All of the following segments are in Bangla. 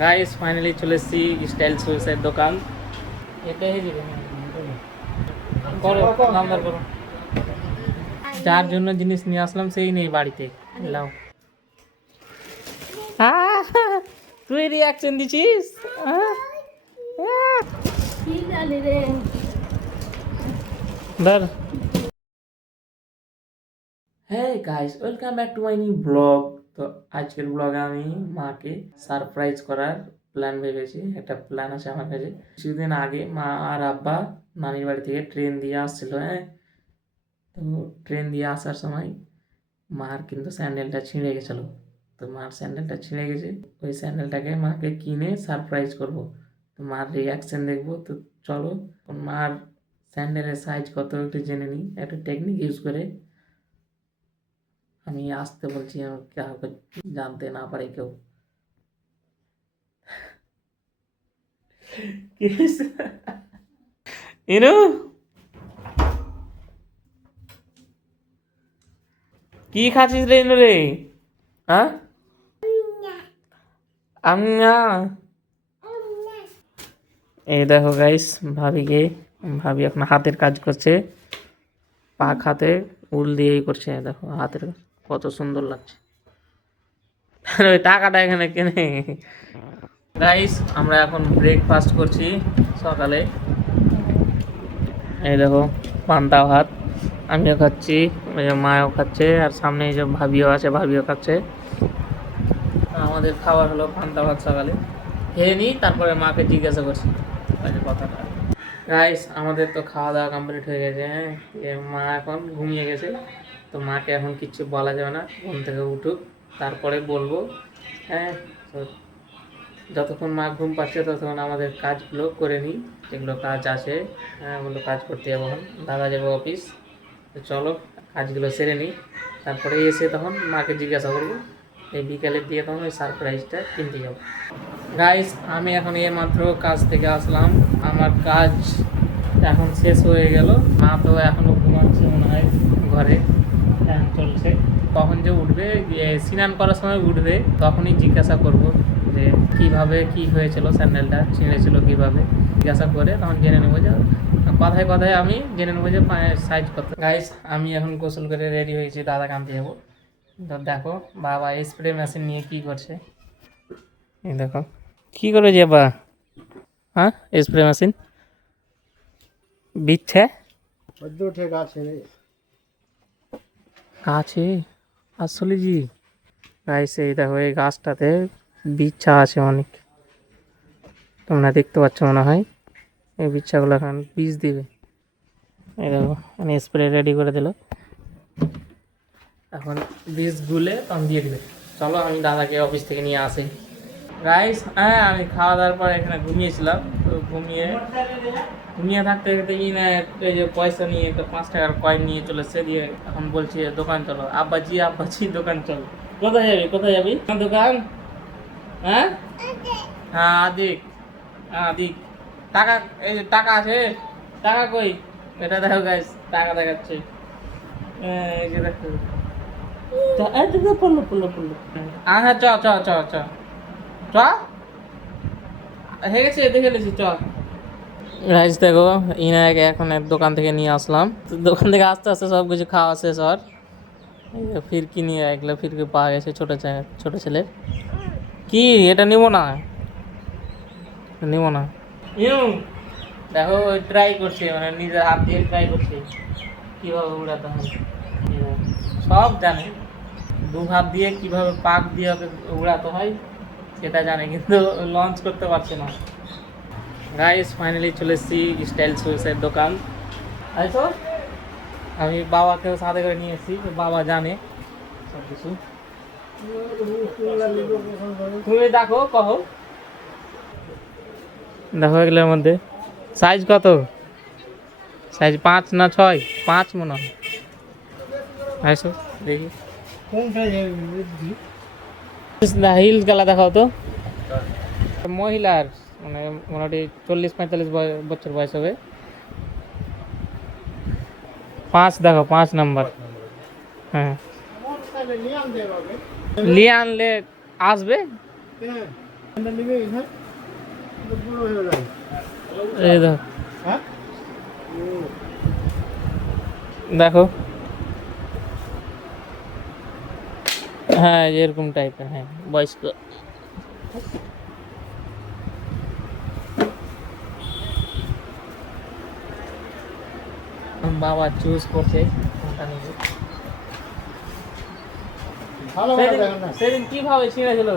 গাইস ফাইনালি চলে এসেছি স্টাইল সুইসের দোকান। এটাই দিবে করো নামদার করো। যার জন্য জিনিস নিয়ে আসলাম সেই নেই বাড়িতে। লাও তুই রিয়াকশন দিছিস। ধর। হ্যাঁ guys, welcome back to my new blog. তো আজকের ব্লগে আমি মাকে সারপ্রাইজ করার প্ল্যান ভেবেছি। একটা প্ল্যান আছে আমার কাছে। কিছুদিন আগে মা আর আব্বা নানির বাড়ি থেকে ট্রেন দিয়ে আসছিল। হ্যাঁ, তো ট্রেন দিয়ে আসার সময় মার কিন্তু স্যান্ডেলটা ছিঁড়ে গেছিলো। তো মার স্যান্ডেলটা ছিঁড়ে গেছে, ওই স্যান্ডেলটাকে মাকে কিনে সারপ্রাইজ করব। তো মার রিয়াকশন দেখবো। তো চলো মার স্যান্ডেলের সাইজ কত একটু জেনে নিই, একটা টেকনিক ইউজ করে। আমি আসতে বলছি, কাউকে জানতে না পারে কেউ। ইনু কি খাচ্ছিস রে ইনু রে? হ্যাঁ আম্মা। এই দেখো গাইস, ভাবি এখন হাতের কাজ করছে। পাক হাতে উল দিয়েই করছে। দেখো হাতের কাজ কত সুন্দর লাগছে। আর ওই টাকাটা এখানে কেনে। গাইস আমরা এখন ব্রেকফাস্ট করছি সকালে। এই দেখো পান্তা ভাত, আমিও খাচ্ছি, ওই যে মাও খাচ্ছে, আর সামনে এই যে ভাবিও আছে, ভাবিও খাচ্ছে। আমাদের খাবার হলো পান্তা ভাত সকালে। খেয়ে নিই, তারপরে মাকে জিজ্ঞাসা করছি কথাটা। গাইস আমাদের তো খাওয়া দাওয়া কমপ্লিট হয়ে গেছে। হ্যাঁ, মা এখন ঘুমিয়ে গেছে। তো মাকে এখন কিচ্ছু বলা যাবে না, ঘুম থেকে উঠুক তারপরে বলবো। হ্যাঁ, তো যতক্ষণ মা ঘুম পাচ্ছে ততক্ষণ আমাদের কাজগুলো করে নিই, যেগুলো কাজ আছে। হ্যাঁ, ওগুলো কাজ করতে যাবো। এখন দাদা যাবো অফিস। তো চলো কাজগুলো সেরে নিই, তারপরে এসে তখন মাকে জিজ্ঞাসা করবো। এই বিকেলের দিয়ে তখন ওই সারপ্রাইজটা কিনতে যাবো। গাইস আমি এখন মাত্র কাজ থেকে আসলাম। আমার কাজ এখন শেষ হয়ে গেল। মা তো এখনও ঘুমাচ্ছে মনে হয় ঘরে, ফ্যান চলছে। কখন যে উঠবে, স্নান করার সময় উঠবে, তখনই জিজ্ঞাসা করব যে কীভাবে কী হয়েছিল, স্যান্ডেলটা ছিঁড়েছিল কীভাবে। জিজ্ঞাসা করে তখন জেনে নেবো, যে কথায় কথায় আমি জেনে নেবো যে পায়ের সাইজ কত। গাইস আমি এখন গোসল করে রেডি হয়েছি, দাদা কামতে যাবো। তো দেখো বাবা স্প্রে মেশিন নিয়ে কি করছে। এই দেখো কি করে যাবা। হ্যাঁ, স্প্রে মেশিন বিচ্ছে গাছে আসলে জি। গাইস এই দেখো এই গাছটাতে বিচ্ছা আছে অনেক, তোমরা দেখতে পাচ্ছ মনে হয়। এই বিচ্ছাগুলো এখন বীজ দিবে। এই দেখো মানে স্প্রে রেডি করে দিল, এখন বীজ গুলে তখন দিয়ে দিবে। চলো আমি দাদাকে অফিস থেকে নিয়ে আসি। গাইস হ্যাঁ, আমি খাওয়া দাওয়ার পর এখানে ঘুমিয়েছিলাম। তো ঘুমিয়ে থাকতে দেখি না এই যে পয়সা নিয়ে একটা 5 টাকার কয়েন নিয়ে চলেছে। দিয়ে এখন বলছি দোকান চলো, আব্বাজি দোকান চলো। কোথায় যাবি দোকান? হ্যাঁ হ্যাঁ আদিক, হ্যাঁ আদিক। টাকা, এই যে টাকা আছে। টাকা কই? এটা দেখো গাইস, টাকা দেখাচ্ছে। এই যে দেখো, পড়লো। হ্যাঁ চ চ চ চ চ হয়ে গেছে, দেখে নিয়েছি চ। রাইস দেখো ইনাকে এখন এক দোকান থেকে নিয়ে আসলাম। তো দোকান থেকে আস্তে আস্তে সব কিছু খাওয়া শেষ। আর ফিরকি নিয়ে এগুলো ফিরকি পাওয়া গেছে ছোট ছেলের। কি এটা নিব না, ইউ দেখো ট্রাই করছে, মানে নিজের হাত দিয়ে ট্রাই করছে কীভাবে উড়াতে হয়। সব জানে, দু হাত দিয়ে কীভাবে পাক দিয়ে উড়াতে হয় সেটা জানে, কিন্তু লঞ্চ করতে পারছে না। গাইস ফাইনালি চলে এসেছি স্টাইল সুইসের দোকান। আইসো, আমি বাবাকেও সাথে করে নিয়ে এসেছি, বাবা জানে সব কিছু। তুমি দেখো কহো, দেখো এগুলোর মধ্যে সাইজ কত? সাইজ 5 না 6? 5 মনে হয়। আইসো দেখি হিল গেলা দেখাও তো। মহিলার মানে মোটামুটি 40-45 বছর বয়স হবে। 5 দেখো, 5 নাম্বার। হ্যাঁ, নিয়ে আনলে আসবে। এই দেখো দেখো, হ্যাঁ এরকম টাইপের, হ্যাঁ বয়স্ক। বাবা চুজ করছে কোনটা নিবে। সেদিন কিভাবে ছিঁড়েছিল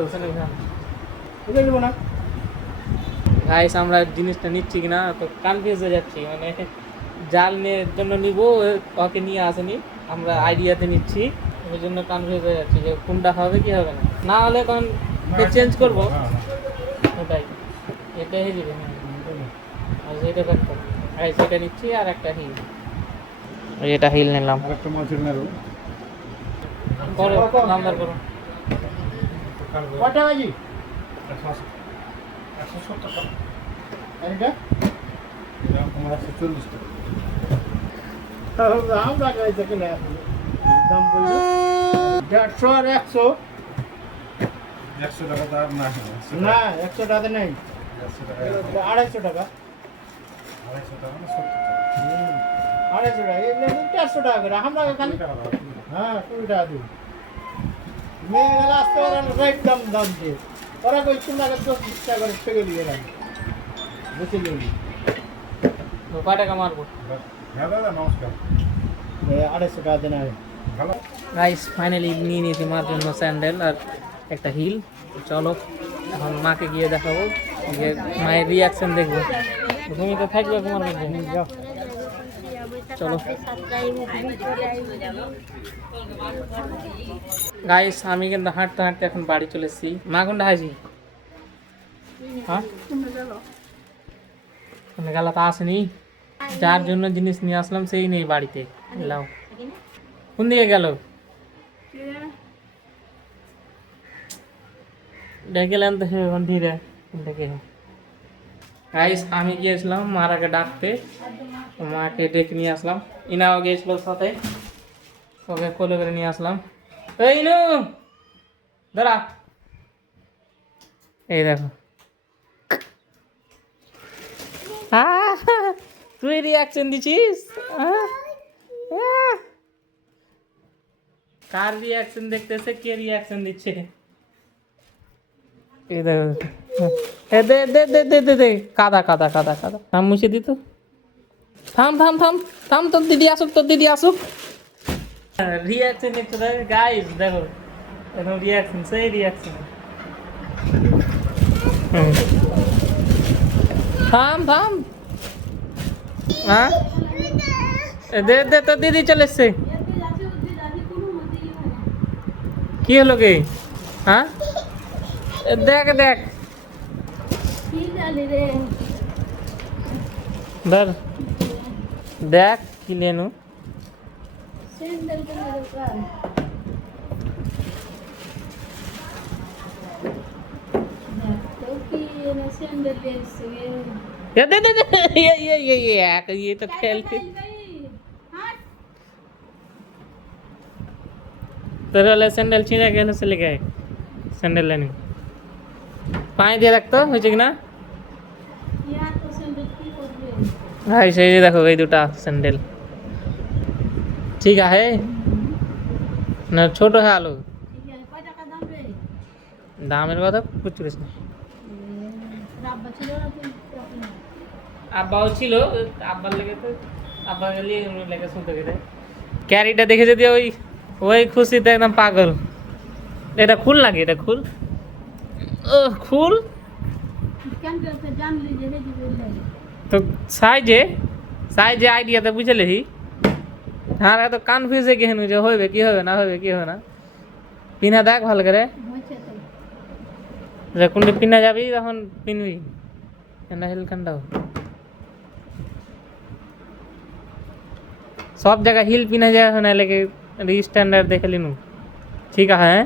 গাইস, আমরা জিনিসটা নিচ্ছি কিনা তো কনফিউজ হয়ে যাচ্ছি, মানে জাল নিয়ে জন্য নিব, ওকে নিয়ে আসেনি, আমরা আইডিয়াতে নিচ্ছি, ওই জন্য কনফিউজ হয়ে যাচ্ছি যে কোনটা হবে কি হবে না, না হলে কারণ চেঞ্জ করবো ওটাই, এটা হয়ে যাবে। আর সেটা দেখো, সেটা নিচ্ছি আর একটা হিল, এটা হিল নিলাম। আরেকটা মাছের নেব। করো নাম্বার করো। কটা বাজি? 170 টাকা। এটা? এটা আমার 140 টাকা। দাম লাগাই দেখে না আপনি। দাম বললো 150 আর 100। 100 টাকা দাম না। না 100 টাকা নাই। 100 টাকা। 250 টাকা। 250 টাকা না 70 টাকা। 250 টাকা। এই 400 টাকা করে আমরা খালি। হ্যাঁ 20 টাকা দিই। মেয়ে রাস্তা ওরা রাইট দাম দাম দিয়ে ওরা কই তুমি আগে 10 টাকা করে ফেলে দিয়ে রাখি বুঝে নিবি তো কয় টাকা মারবো? হ্যাঁ দাদা নমস্কার। 250 টাকা দেন আগে ভালো। গাইস ফাইনালি নিয়ে নিয়েছি মার জন্য স্যান্ডেল আর একটা হিল। চলো এখন মাকে গিয়ে দেখাবো, গিয়ে মায়ের রিয়াকশন দেখবো। তুমি তো থাকবে তোমার মধ্যে, যাও চলো। গাইস আমি কিন্তু হাঁটতে হাঁটতে এখন বাড়ি চলে এসেছি। মা কোনটা হাসি? হ্যাঁ গেলা তা আসেনি, যার জন্য জিনিস নিয়ে আসলাম সেই নেই বাড়িতে। লাও কোন দিকে গেল? ডেকেলেন তো সে ধীরে ডেকে। গাইস আমি গিয়েছিলাম মারাকে ডাকতে, মাকে ডেকে নিয়ে আসলাম। ইনাও গিয়েছিল সাথে, ওকে কোলে করে নিয়ে আসলাম। এই ইনু দাঁড়া, এই দেখো তুই রিয়াকশন দিছিস। কার রিয়াকশন দেখতেছে, কে রিয়াকশন দিচ্ছে? এই দেখো, দে দে দে দে দে দে কাদা কাদা কাদা কাদা, থাম মুছে দিত। থাম থাম থাম থাম, তোর দিদি আসুক, তোর দিদি আসুক। রিয়াকশন দেখতে দেখো গাইস, দেখো এখন রিয়াকশন, সেই রিয়াকশন। থাম থাম, হ্যাঁ দে দে, তোর দিদি চলে এসছে। কি হলো কি? হ্যাঁ দেখ দেখ, ধর দেখ কি লেনু। ये दे दे दे, ये तो खेलते तेरे वाले सैंडल छीने गए से लेके आए सैंडल लेने पाए দিয়ে রাখতো হয়েছে কিনা। ভাই সেই যে দেখো এই দুটা স্যান্ডেল ঠিক আছে না, ছোট হ্যাঁ আলু দামের কথা প্রচুর। আব্বাও ছিল, আব্বার লেগে তো আব্বা গেলে লেগে শুনতে গেলে ক্যারিটা দেখে যদি ওই ওই খুশিতে একদম পাগল। এটা খুল নাকি, এটা খুল, ও খুল তো সাইজে সাইজে আইডিয়াতে বুঝলেহি। হ্যাঁ তো কনফিউজে কেন যে হইবে কি হবে না হবে কি হবে না, পিনা দেখ ভালো করে, যখন পিনা যাবি তখন পিনবি না হিলখানটাও। সব জায়গায় হিল পিনা যায় না, লেগে স্ট্যান্ডার্ড দেখে লিনু ঠিক আছে। হ্যাঁ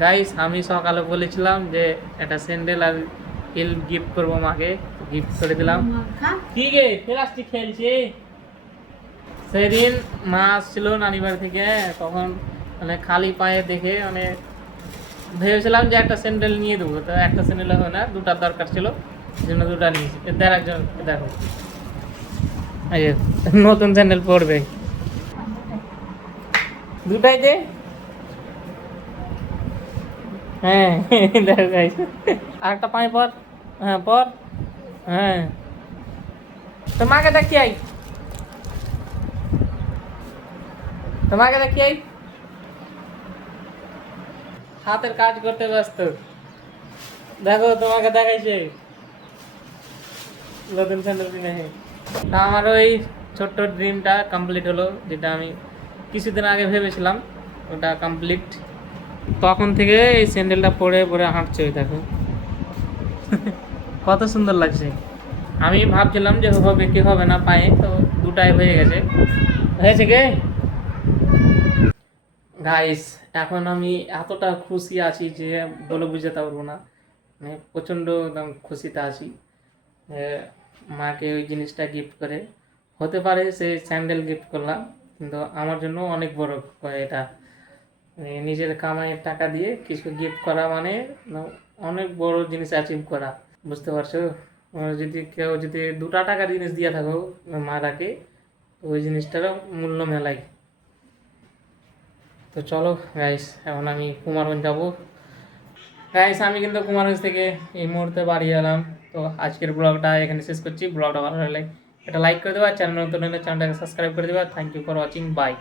গাইস আমি সকালে বলেছিলাম যে একটা স্যান্ডেল আর হিল গিফট করবো মাকে, গিফট করে দিলাম। কি গে প্লাস্টিক খেলছে? সেদিন মা আসছিল নানি বাড়ি থেকে, তখন মানে খালি পায়ে দেখে মানে ভেবেছিলাম যে একটা স্যান্ডেল নিয়ে দেবো, তো একটা স্যান্ডেল হবে না, দুটা দরকার ছিল, এই জন্য দুটা নিয়েছি। দেখ একজন, দেখো এই যে নতুন স্যান্ডেল পরবে, দুটাই দে। হ্যাঁ দেখো গাইস, আরেকটা পানি পর, হ্যাঁ পর, হ্যাঁ তোমাকে দেখি আই, তোমাকে দেখি আই, হাতের কাজ করতে ব্যস্ত। দেখো তোমাকে দেখাইছে নতুন স্যান্ডেল কিনে। তা আমার ওই ছোট্ট ড্রিমটা কমপ্লিট হলো, যেটা আমি কিছুদিন আগে ভেবেছিলাম, ওটা কমপ্লিট। তখন থেকে এই স্যান্ডেলটা পরে পরে হাঁটছে, ওই দেখো কত সুন্দর লাগছে। আমি ভাবছিলাম যে হবে কি হবে না পায়ে, তো দুটাই হয়ে গেছে। হয়েছে কে গাইস, এখন আমি এতটা খুশি আছি যে বলে বুঝাতে পারবো না, মানে প্রচণ্ড একদম খুশিতে আছি। মাকে ওই জিনিসটা গিফট করে, হতে পারে সে স্যান্ডেল গিফট করলাম, কিন্তু আমার জন্য অনেক বড় এটা। নিজের কামাইয়ের টাকা দিয়ে কিছু গিফট করা মানে অনেক বড় জিনিস অ্যাচিভ করা, বুঝতে পারছো? যদি কেউ যদি 2 টাকার জিনিস দিয়ে থাকো মারাকে, ওই জিনিসটারও মূল্য মেলাই। তো চলো গাইস, এখন আমি কুমারগঞ্জ যাবো। গাইস আমি কিন্তু কুমারগঞ্জ থেকে এই মুহূর্তে বাড়ি এলাম। তো আজকের ব্লগটা এখানে শেষ করছি। ব্লগটা ভালো লাগলে এটা লাইক করে দেবা, চ্যানেল নতুন হলে চ্যানেলটাকে সাবস্ক্রাইব করে দেবা। Thank you for watching, by.